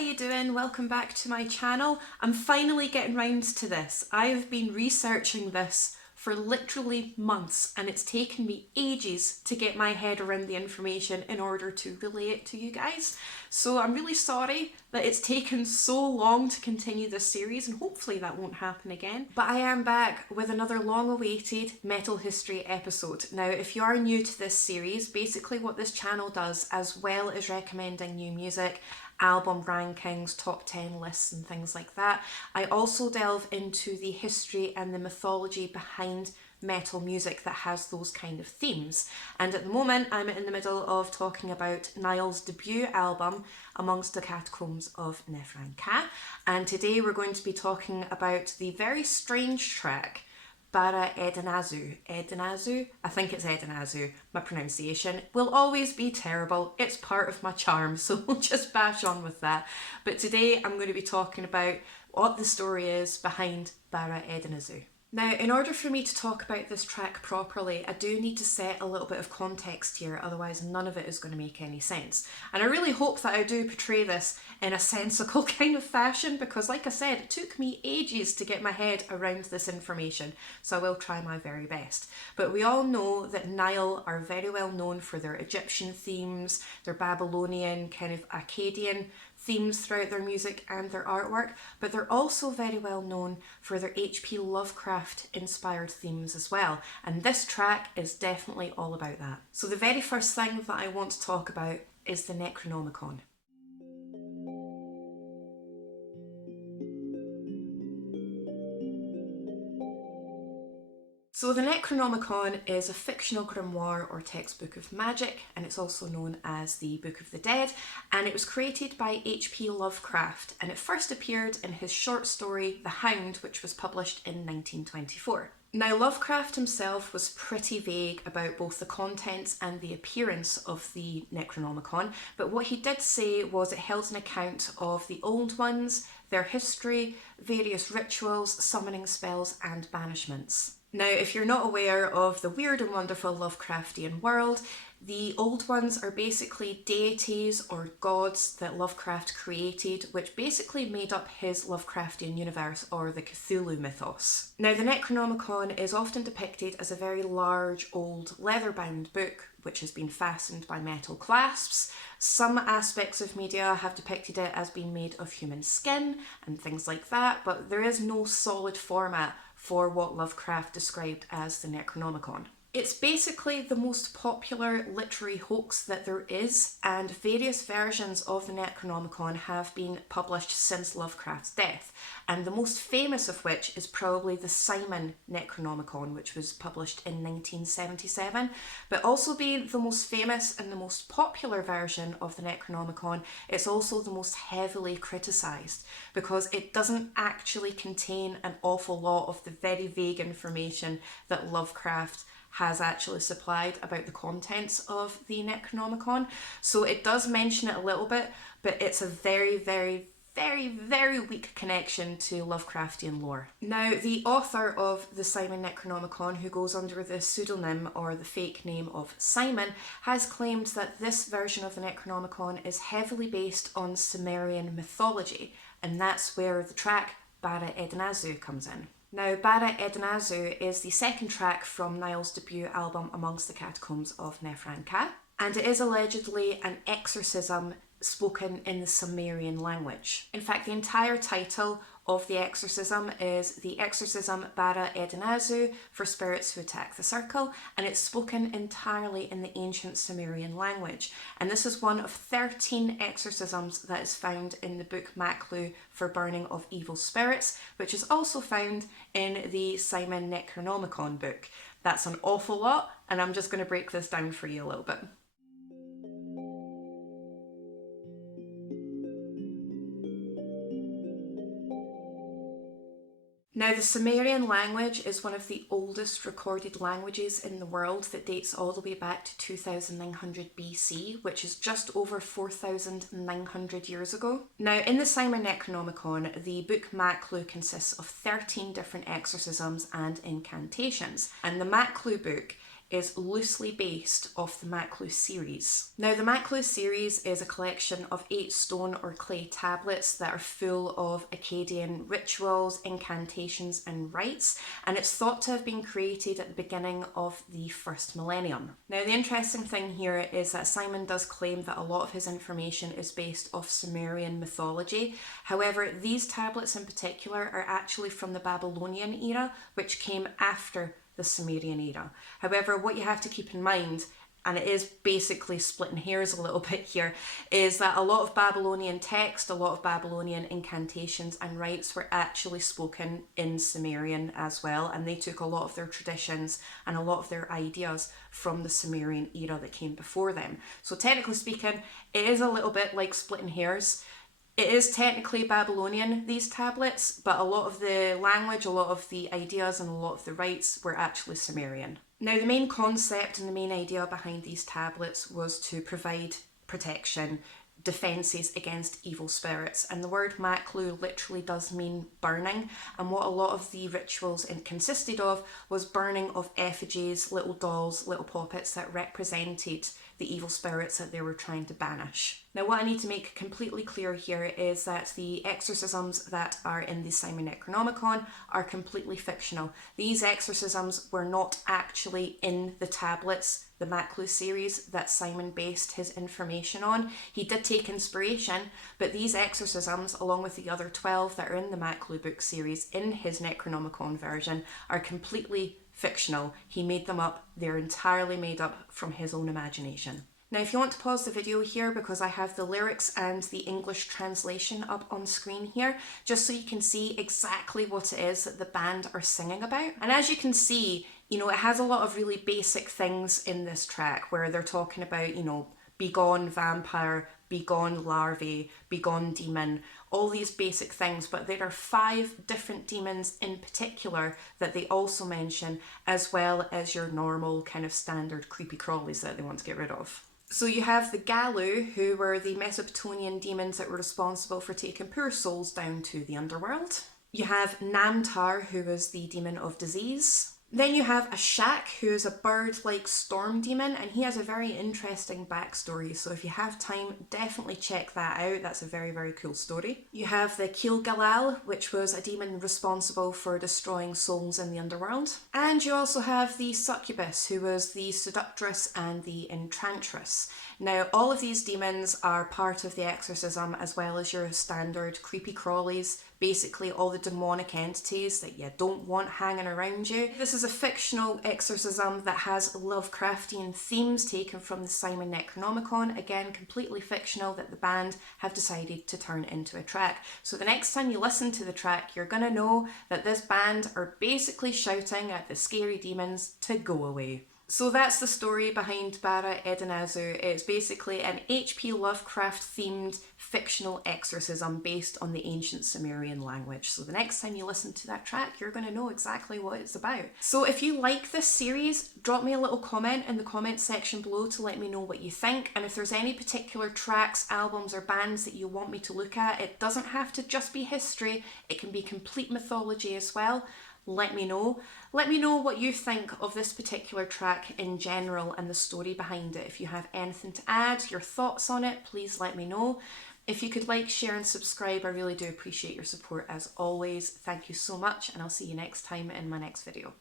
you doing? Welcome back to my channel. I'm finally getting round to this. I've been researching this for literally months and it's taken me ages to get my head around the information in order to relay it to you guys. So I'm really sorry that it's taken so long to continue this series, and hopefully that won't happen again. But I am back with another long-awaited metal history episode. Now, if you are new to this series, basically what this channel does, as well as recommending new music, album rankings, top 10 lists and things like that, I also delve into the history and the mythology behind metal music that has those kind of themes. And at the moment I'm in the middle of talking about Nile's debut album, Amongst the Catacombs of Nephren-Ka, and today we're going to be talking about the very strange track Barra Edinazzu. Edinazzu? I think it's Edinazzu. My pronunciation will always be terrible. It's part of my charm, so we'll just bash on with that. But today I'm going to be talking about what the story is behind Barra Edinazzu. Now, in order for me to talk about this track properly, I do need to set a little bit of context here, otherwise none of it is going to make any sense. And I really hope that I do portray this in a sensible kind of fashion, because like I said, it took me ages to get my head around this information, so I will try my very best. But we all know that Nile are very well known for their Egyptian themes, their Babylonian, kind of Akkadian themes throughout their music and their artwork, but they're also very well known for their H.P. Lovecraft inspired themes as well, and this track is definitely all about that. So the very first thing that I want to talk about is the Necronomicon. So the Necronomicon is a fictional grimoire or textbook of magic, and it's also known as the Book of the Dead, and it was created by H.P. Lovecraft, and it first appeared in his short story The Hound, which was published in 1924. Now, Lovecraft himself was pretty vague about both the contents and the appearance of the Necronomicon, but what he did say was it held an account of the old ones, their history, various rituals, summoning spells, and banishments. Now, if you're not aware of the weird and wonderful Lovecraftian world, the old ones are basically deities or gods that Lovecraft created, which basically made up his Lovecraftian universe, or the Cthulhu mythos. Now, the Necronomicon is often depicted as a very large, old, leather-bound book which has been fastened by metal clasps. Some aspects of media have depicted it as being made of human skin and things like that, but there is no solid format for what Lovecraft described as the Necronomicon. It's basically the most popular literary hoax that there is, and various versions of the Necronomicon have been published since Lovecraft's death, and the most famous of which is probably the Simon Necronomicon, which was published in 1977. But also being the most famous and the most popular version of the Necronomicon, it's also the most heavily criticised, because it doesn't actually contain an awful lot of the very vague information that Lovecraft has actually supplied about the contents of the Necronomicon. So it does mention it a little bit, but it's a very, very, very, very weak connection to Lovecraftian lore. Now, the author of the Simon Necronomicon, who goes under the pseudonym or the fake name of Simon, has claimed that this version of the Necronomicon is heavily based on Sumerian mythology, and that's where the track Barra Edinazzu comes in. Now, Barra Edinazzu is the second track from Nile's debut album Amongst the Catacombs of Nephren-Ka, and it is allegedly an exorcism spoken in the Sumerian language. In fact, the entire title of the exorcism is The Exorcism Barra Edinazzu for Spirits Who Attack the Circle, and it's spoken entirely in the ancient Sumerian language. And this is one of 13 exorcisms that is found in the book Maklu for Burning of Evil Spirits, which is also found in the Simon Necronomicon book. That's an awful lot, and I'm just going to break this down for you a little bit. Now, the Sumerian language is one of the oldest recorded languages in the world that dates all the way back to 2900 BC, which is just over 4,900 years ago. Now, in the Simon Necronomicon, the book Maklu consists of 13 different exorcisms and incantations, and the Maklu book is loosely based off the Maklu series. Now, the Maklu series is a collection of 8 stone or clay tablets that are full of Akkadian rituals, incantations, and rites, and it's thought to have been created at the beginning of the first millennium. Now, the interesting thing here is that Simon does claim that a lot of his information is based off Sumerian mythology. However, these tablets in particular are actually from the Babylonian era, which came after the Sumerian era. However, what you have to keep in mind, and it is basically splitting hairs a little bit here, is that a lot of Babylonian text, a lot of Babylonian incantations and rites were actually spoken in Sumerian as well, and they took a lot of their traditions and a lot of their ideas from the Sumerian era that came before them. So technically speaking, it is a little bit like splitting hairs. It is technically Babylonian, these tablets, but a lot of the language, a lot of the ideas and a lot of the rites were actually Sumerian. Now, the main concept and the main idea behind these tablets was to provide protection, defences against evil spirits, and the word Maklu literally does mean burning, and what a lot of the rituals consisted of was burning of effigies, little dolls, little puppets that represented the evil spirits that they were trying to banish. Now, what I need to make completely clear here is that the exorcisms that are in the Simon Necronomicon are completely fictional. These exorcisms were not actually in the tablets, the Maklu series that Simon based his information on. He did take inspiration, but these exorcisms, along with the other 12 that are in the Maklu book series in his Necronomicon version, are completely fictional. He made them up. They're entirely made up from his own imagination. Now, if you want to pause the video here, because I have the lyrics and the English translation up on screen here, just so you can see exactly what it is that the band are singing about. And as you can see, you know, it has a lot of really basic things in this track where they're talking about, you know, begone vampire, begone larvae, begone demon, all these basic things, but there are 5 different demons in particular that they also mention, as well as your normal kind of standard creepy crawlies that they want to get rid of. So you have the Galu, who were the Mesopotamian demons that were responsible for taking poor souls down to the underworld. You have Namtar, who was the demon of disease. Then you have Ashak, who is a bird-like storm demon, and he has a very interesting backstory, so if you have time, definitely check that out. That's a very, very cool story. You have the Kilgalal, which was a demon responsible for destroying souls in the underworld. And you also have the Succubus, who was the seductress and the enchantress. Now, all of these demons are part of the exorcism, as well as your standard creepy crawlies, basically all the demonic entities that you don't want hanging around you. This is a fictional exorcism that has Lovecraftian themes taken from the Simon Necronomicon, again completely fictional, that the band have decided to turn into a track. So the next time you listen to the track, you're gonna know that this band are basically shouting at the scary demons to go away. So that's the story behind Barra Edinazzu. It's basically an H.P. Lovecraft themed fictional exorcism based on the ancient Sumerian language. So the next time you listen to that track, you're going to know exactly what it's about. So if you like this series, drop me a little comment in the comments section below to let me know what you think. And if there's any particular tracks, albums or bands that you want me to look at, it doesn't have to just be history. It can be complete mythology as well. Let me know. Let me know what you think of this particular track in general and the story behind it. If you have anything to add, your thoughts on it, please let me know. If you could like, share and subscribe, I really do appreciate your support as always. Thank you so much, and I'll see you next time in my next video.